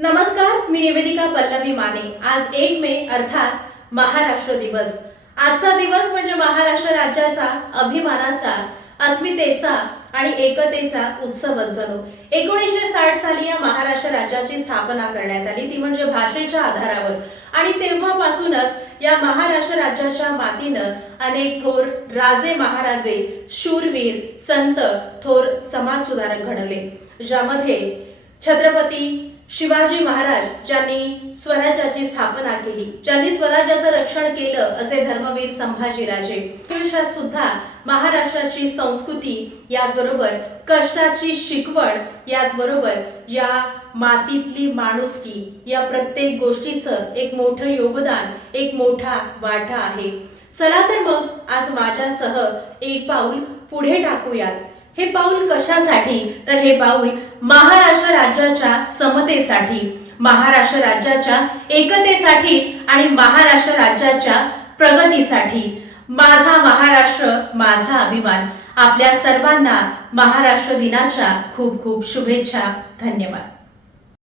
नमस्कार मी निवेदिका पल्लवी माने. आज एक मे अर्थात महाराष्ट्र दिवस. आजचा दिवस म्हणजे महाराष्ट्र राज्याचा अभिमानाचा अस्मितेचा आणि एकतेचा उत्सवच जणू एकोणीसशे साठ साली या महाराष्ट्र राज्याची स्थापना करण्यात आली. ती म्हणजे भाषेच्या आधारावर. आणि तेव्हापासूनच या महाराष्ट्र राज्याच्या मातीनं अनेक थोर राजे महाराजे शूरवीर संत थोर समाज सुधारक घडवले. ज्यामध्ये छत्रपती शिवाजी महाराज ज्यांनी स्वराज्याची स्थापना केली ज्यांनी स्वराज्याचं रक्षण केलं असे धर्मवीर संभाजीराजे. आयुष्यात सुद्धा महाराष्ट्राची संस्कृती याचबरोबर कष्टाची शिकवण याचबरोबर या मातीतली माणुसकी या प्रत्येक गोष्टीचं एक मोठं योगदान एक मोठा वाटा आहे. चला तर मग आज माझ्यासह एक पाऊल पुढे टाकूयात. हे पाऊल कशासाठी? तर हे पाऊल महाराष्ट्र राज्याच्या समतेसाठी महाराष्ट्र राज्याच्या एकतेसाठी आणि महाराष्ट्र राज्याच्या प्रगतीसाठी. माझा महाराष्ट्र माझा अभिमान. आपल्या सर्वांना महाराष्ट्र दिनाच्या खूप खूप शुभेच्छा. धन्यवाद.